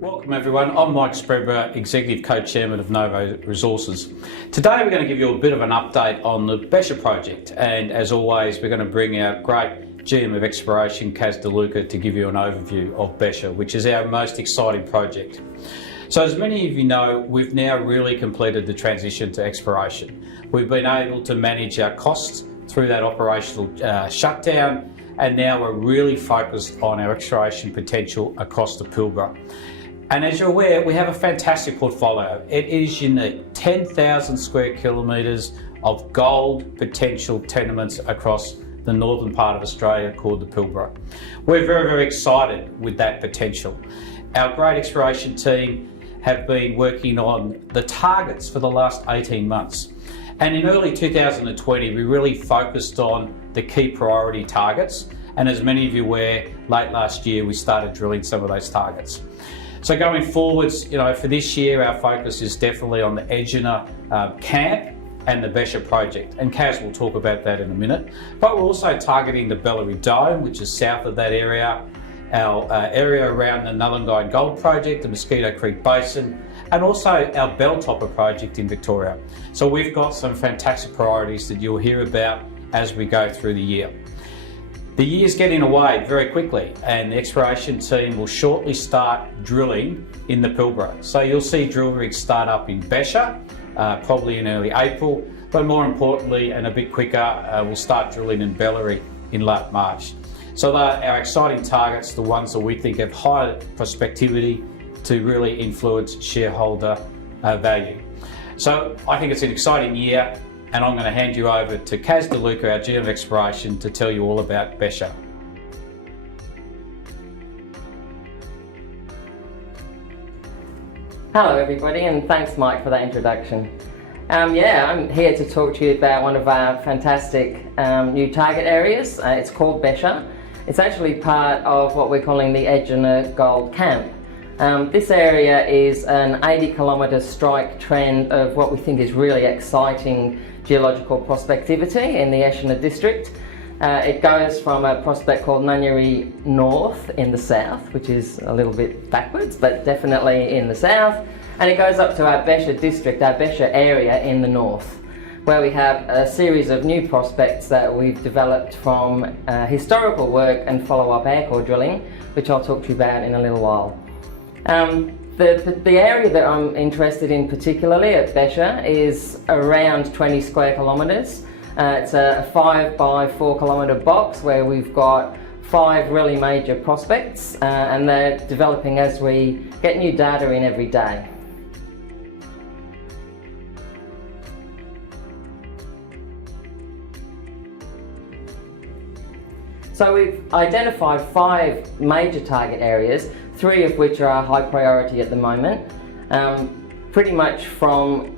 Welcome everyone, I'm Mike Spreadborough, Executive Co-Chairman of Novo Resources. Today we're going to give you a bit of an update on the Becher Project, and as always we're going to bring our great GM of Exploration, Luca, to give you an overview of Becher, which is our most exciting project. So as many of you know, we've now really completed the transition to exploration. We've been able to manage our costs through that operational shutdown, and now we're really focused on our exploration potential across the Pilbara. And as you're aware, we have a fantastic portfolio. It is unique, 10,000 square kilometres of gold potential tenements across the northern part of Australia called the Pilbara. We're very, very excited with that potential. Our great exploration team have been working on the targets for the last 18 months. And in early 2020, we really focused on the key priority targets. And as many of you are aware, late last year, we started drilling some of those targets. So going forwards, for this year, our focus is definitely on the Egina camp and the Becher Project. And Kaz will talk about that in a minute. But we're also targeting the Becher Dome, which is south of that area, our area around the Nullagine Gold Project, the Mosquito Creek Basin, and also our Belltopper project in Victoria. So we've got some fantastic priorities that you'll hear about as we go through the year. The year's getting away very quickly, and the exploration team will shortly start drilling in the Pilbara. So you'll see drill rigs start up in Becher, probably in early April, but more importantly and a bit quicker, we'll start drilling in Becher in late March. So our exciting targets, the ones that we think have high prospectivity to really influence shareholder value. So I think it's an exciting year, and I'm going to hand you over to Luca, our GM of Exploration, to tell you all about Becher. Hello everybody, and thanks Mike for that introduction. I'm here to talk to you about one of our fantastic new target areas. It's called Becher. It's actually part of what we're calling the Egina Gold Camp. This area is an 80-kilometre strike trend of what we think is really exciting geological prospectivity in the Egina district. It goes from a prospect called Nunyerry North in the south, which is a little bit backwards, but definitely in the south, and it goes up to our Becher district, our Becher area in the north, where we have a series of new prospects that we've developed from historical work and follow-up air core drilling, which I'll talk to you about in a little while. The area that I'm interested in particularly at Becher is around 20 square kilometres. It's a 5 by 4 kilometre box where we've got 5 really major prospects, and they're developing as we get new data in every day. So we've identified 5 major target areas, 3 of which are high priority at the moment. Pretty much from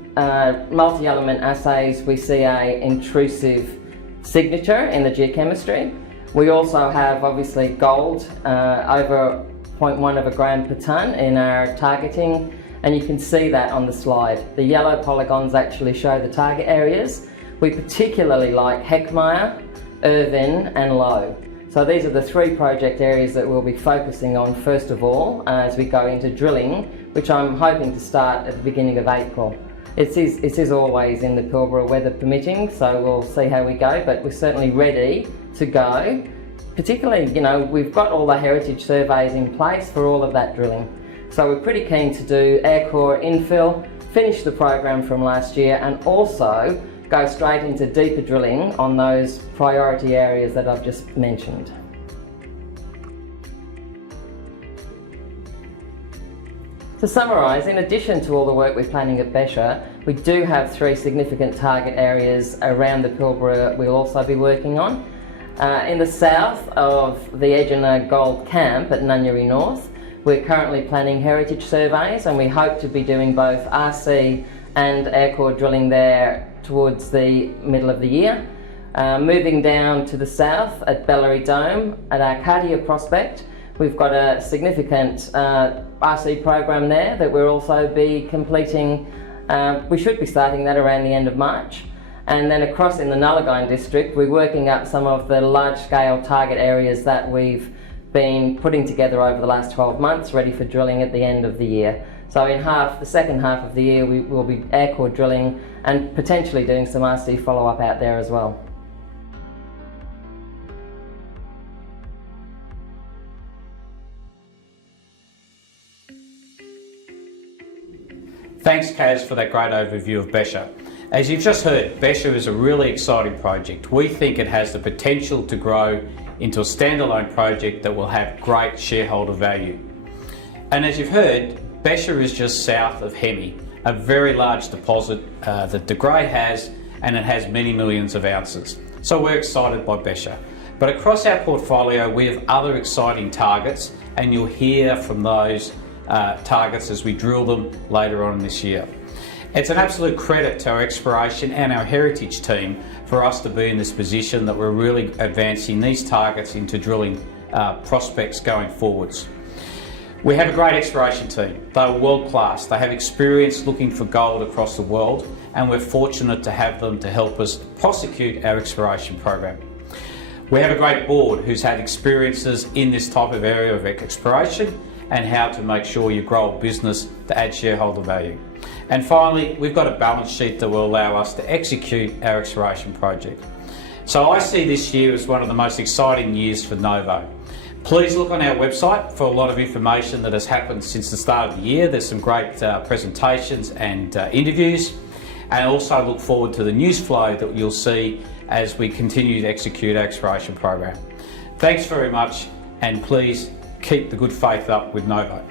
multi-element assays, we see an intrusive signature in the geochemistry. We also have obviously gold, over 0.1 of a gram per tonne in our targeting, and you can see that on the slide. The yellow polygons actually show the target areas. We particularly like Heckmeyer, Irvine and Low. So these are the 3 project areas that we'll be focusing on first of all as we go into drilling, which I'm hoping to start at the beginning of April. It is always in the Pilbara, weather permitting, so we'll see how we go, but we're certainly ready to go. Particularly, we've got all the heritage surveys in place for all of that drilling. So we're pretty keen to do air core infill, finish the program from last year, and also go straight into deeper drilling on those priority areas that I've just mentioned. To summarise, in addition to all the work we're planning at Becher, we do have 3 significant target areas around the Pilbara we'll also be working on. In the south of the Egina Gold Camp at Nunyerry North, we're currently planning heritage surveys, and we hope to be doing both RC and air core drilling there towards the middle of the year. Moving down to the south at Becher Dome at Arcadia prospect, we've got a significant RC program there that we'll also be completing. We should be starting that around the end of March. And then across in the Nullagine district, we're working up some of the large scale target areas that we've been putting together over the last 12 months, ready for drilling at the end of the year. So in the second half of the year, we will be air core drilling and potentially doing some RC follow-up out there as well. Thanks, Kaz, for that great overview of Becher. As you've just heard, Becher is a really exciting project. We think it has the potential to grow into a standalone project that will have great shareholder value. And as you've heard, Becher is just south of Hemi, a very large deposit that De Grey has, and it has many millions of ounces. So we're excited by Becher. But across our portfolio, we have other exciting targets, and you'll hear from those targets as we drill them later on this year. It's an absolute credit to our exploration and our heritage team for us to be in this position that we're really advancing these targets into drilling prospects going forwards. We have a great exploration team. They're world class. They have experience looking for gold across the world, and we're fortunate to have them to help us prosecute our exploration program. We have a great board who's had experiences in this type of area of exploration and how to make sure you grow a business to add shareholder value. And finally, we've got a balance sheet that will allow us to execute our exploration project. So I see this year as one of the most exciting years for Novo. Please look on our website for a lot of information that has happened since the start of the year. There's some great presentations and interviews, and also look forward to the news flow that you'll see as we continue to execute our exploration program. Thanks very much, and please keep the good faith up with Novo.